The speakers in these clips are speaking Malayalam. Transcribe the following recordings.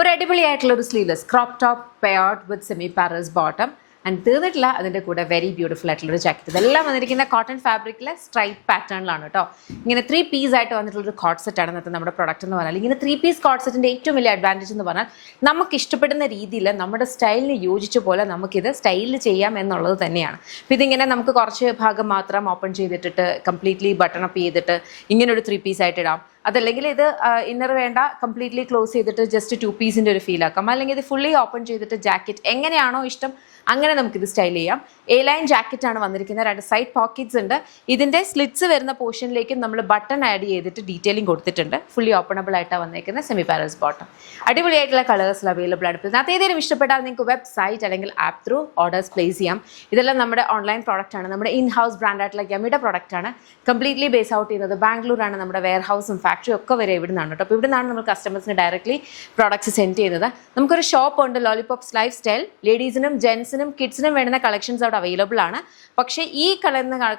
ഒരു അടിപൊളിയായിട്ടുള്ള ഒരു sleeveless crop top paired with semi പാരൽസ് bottom and തീർന്നിട്ടില്ല അതിൻ്റെ കൂടെ വെരി ബ്യൂട്ടിഫുൾ ആയിട്ടുള്ള ഒരു ജാക്കറ്റ്. ഇതെല്ലാം വന്നിരിക്കുന്ന കോട്ടൺ ഫാബ്രിക്കിലെ സ്ട്രൈപ്പ് പാറ്റേണിലാണ് കേട്ടോ. ഇങ്ങനെ 3 പീസ് ആയിട്ട് വന്നിട്ടുള്ളൊരു കോട്ട് സെറ്റാണ് ഇന്നത്തെ നമ്മുടെ പ്രൊഡക്റ്റ് എന്ന് പറഞ്ഞാൽ. ഇങ്ങനെ 3 പീസ് കോട്ട് സെറ്റിൻ്റെ ഏറ്റവും വലിയ അഡ്വാൻറ്റേജ് എന്ന് പറഞ്ഞാൽ നമുക്ക് ഇഷ്ടപ്പെടുന്ന രീതിയിൽ നമ്മുടെ സ്റ്റൈലിന് യോജിച്ച പോലെ നമുക്കിത് സ്റ്റൈലിൽ ചെയ്യാം എന്നുള്ളത് തന്നെയാണ്. അപ്പോൾ ഇതിങ്ങനെ നമുക്ക് കുറച്ച് ഭാഗം മാത്രം ഓപ്പൺ ചെയ്തിട്ടിട്ട് കംപ്ലീറ്റ്ലി ബട്ടൺ അപ്പ് ചെയ്തിട്ട് ഇങ്ങനെ ഒരു 3 പീസ് ആയിട്ട് ഇടാം. അതല്ലെങ്കിൽ ഇത് ഇന്നർ വേണ്ട കംപ്ലീറ്റ്ലി ക്ലോസ് ചെയ്തിട്ട് ജസ്റ്റ് 2 പീസിൻ്റെ ഒരു ഫീൽ ആക്കാം. അല്ലെങ്കിൽ ഇത് ഫുള്ളി ഓപ്പൺ ചെയ്തിട്ട് ജാക്കറ്റ് എങ്ങനെയാണോ ഇഷ്ടം അങ്ങനെ നമുക്കിത് സ്റ്റൈൽ ചെയ്യാം. എ ലൈൻ ജാക്കറ്റ് ആണ് വന്നിരിക്കുന്നത്. 2 സൈഡ് പോക്കറ്റ്സ് ഉണ്ട്. ഇതിൻ്റെ സ്ലിറ്റ്സ് വരുന്ന പോർഷനിലേക്ക് നമ്മൾ ബട്ടൺ ആഡ് ചെയ്തിട്ട് ഡീറ്റെയിലിംഗ് കൊടുത്തിട്ടുണ്ട്. ഫുള്ളി ഓപ്പണബിൾ ആയിട്ടാണ് വന്നിരിക്കുന്നത്. Semi പാരൽസ് bottom. അടിപൊളിയായിട്ടുള്ള കളേഴ്സിൽ അവൈലബിൾ ആണ്. ഇതിനകത്ത് ഏതെങ്കിലും ഇഷ്ടപ്പെട്ടാൽ നിങ്ങൾക്ക് വെബ്സൈറ്റ് അല്ലെങ്കിൽ ആപ്പ് ത്രൂ ഓർഡേഴ്സ് പ്ലേസ് ചെയ്യാം. ഇതെല്ലാം നമ്മുടെ ഓൺലൈൻ പ്രോഡക്റ്റ് ആണ്. നമ്മുടെ ഇൻ ഹൗസ് ബ്രാൻഡായിട്ടുള്ള യമിയുടെ പ്രോഡക്റ്റ് ആണ്. കംപ്ലീറ്റ്ലി ബേസ് ഔട്ട് ചെയ്യുന്നത് ബാംഗ്ലൂരാണ്. നമ്മുടെ വെയർ ഹൗസും ഫാക്ടറി ഒക്കെ വരെ ഇവിടെ നിന്നാണ് കേട്ടോ. അപ്പോൾ ഇവിടെ നിന്നാണ് നമ്മൾ കസ്റ്റമേഴ്സിന് ഡയറക്റ്റ്ലി പ്രോഡക്ട്സ് സെൻഡ് ചെയ്യുന്നത്. നമുക്കൊരു ഷോപ്പ് ഉണ്ട്, ലോലിപോപ്സ് ലൈഫ് സ്റ്റൈൽ. ലേഡീസിനും ജെൻസിനും കിഡ്സിനും വേണ്ടുന്ന കളക്ഷൻസ് അവിടെ അവൈലബിൾ ആണ്. പക്ഷേ ഈ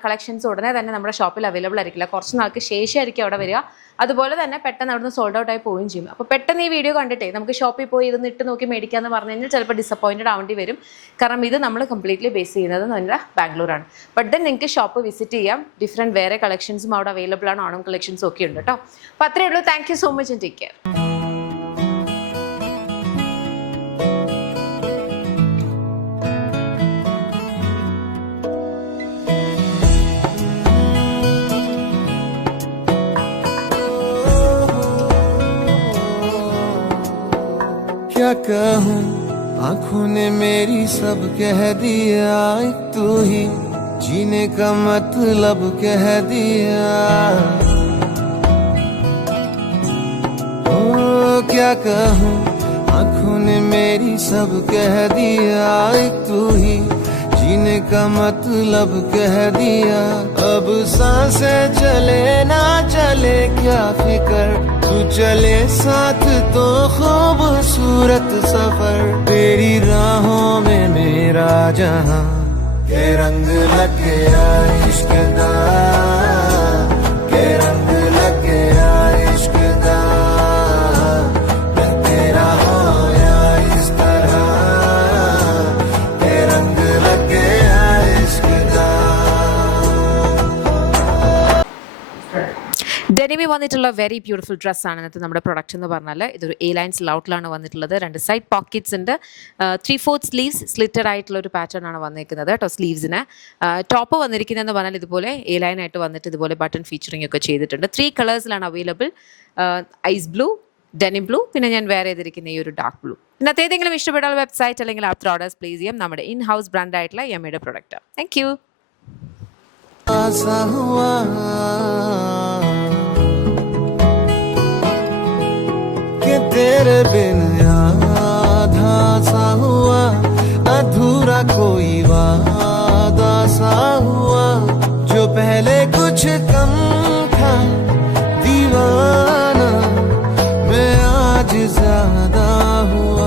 കളക്ഷൻസ് ഉടനെ തന്നെ നമ്മുടെ ഷോപ്പിൽ അവൈലബിൾ ആയിരിക്കില്ല. കുറച്ച് നാൾക്ക് ശേഷമായിരിക്കും അവിടെ വരിക. അതുപോലെ തന്നെ പെട്ടെന്ന് അവിടുന്ന് സോൾഡ് ഔട്ട് ആയി പോവുകയും ചെയ്യും. അപ്പോൾ പെട്ടെന്ന് ഈ വീഡിയോ കണ്ടിട്ടേ നമുക്ക് ഷോപ്പിൽ പോയി ഇരുന്ന് ഇട്ട് നോക്കി മേടിക്കാമെന്ന് പറഞ്ഞു കഴിഞ്ഞാൽ ചിലപ്പോൾ ഡിസപ്പോയിൻറ്റഡ് ആവേണ്ടി വരും. കാരണം ഇത് നമ്മൾ കംപ്ലീറ്റ്ലി ബേസ് ചെയ്യുന്നത് നമ്മുടെ ബാംഗ്ലൂരാണ്. ബട്ട് ദെൻ നിങ്ങൾക്ക് ഷോപ്പ് വിസിറ്റ് ചെയ്യാം. ഡിഫറെൻറ്റ് വേറെ കളക്ഷൻസും അവിടെ അവൈലബിൾ ആണ്. ഓണം കളക്ഷൻസും ഒക്കെ ഉണ്ട് കേട്ടോ. അപ്പോൾ അത്രയേ ഉള്ളൂ. Thank you so much and take care. क्या कहूँ आँखों ने मेरी सब कह दिया, एक तू ही जीने का मतलब कह दिया. ओ क्या कहूँ आँखों ने मेरी सब कह दिया, एक तू ही जीने का मतलब कह दिया. अब सांसें चले ना चले क्या फिकर, तू चले साथ तो खूबसूरत सफर. तेरी राहों में मेरा जहां के रंग लग गया इश्क दा, के रंग लग गया इश्क दा. मैं तेरा होया इस तरह, के रंग लग गया इश्क दा. ഡെനിമി വന്നിട്ടുള്ള വെരി ബ്യൂട്ടിഫുൾ ഡ്രസ്സാണ് ഇന്നത്തെ നമ്മുടെ പ്രൊഡക്റ്റ് എന്ന് പറഞ്ഞാൽ. ഇതൊരു എ ലൈൻസ് ലൗട്ടിലാണ് വന്നിട്ടുള്ളത്. 2 സൈഡ് പോക്കറ്റ്സ് ഉണ്ട്. 3/4 സ്ലീവ്സ് സ്ലിറ്റഡ് ആയിട്ടുള്ള ഒരു പാറ്റേൺ ആണ് വന്നിരിക്കുന്നത് കേട്ടോ. സ്ലീവ്സിന് ടോപ്പ് വന്നിരിക്കുന്നതെന്ന് പറഞ്ഞാൽ ഇതുപോലെ എ ലൈൻ ആയിട്ട് വന്നിട്ട് ഇതുപോലെ ബട്ടൺ ഫീച്ചറിംഗ് ഒക്കെ ചെയ്തിട്ടുണ്ട്. 3 കളേഴ്സിലാണ് available. Ice blue, denim blue, പിന്നെ ഞാൻ വേറെ ചെയ്തിരിക്കുന്ന ഈ ഒരു ഡാർക്ക് ബ്ലൂ. ഇന്നത്തെ ഏതെങ്കിലും ഇഷ്ടപ്പെട്ടാൽ വെബ്സൈറ്റ് അല്ലെങ്കിൽ ആപ്പ് ത്രൂ ഓർഡേഴ്സ് പ്ലേസ് ചെയ്യാം. നമ്മുടെ ഇൻ ഹൗസ് ബ്രാൻഡായിട്ടുള്ള യമിയുടെ പ്രൊഡക്റ്റ്. Thank you. तेरे बिन आधा सा हुआ, अधूरा कोई वादा सा हुआ. जो पहले कुछ कम था दीवाना, मैं आज ज्यादा हुआ.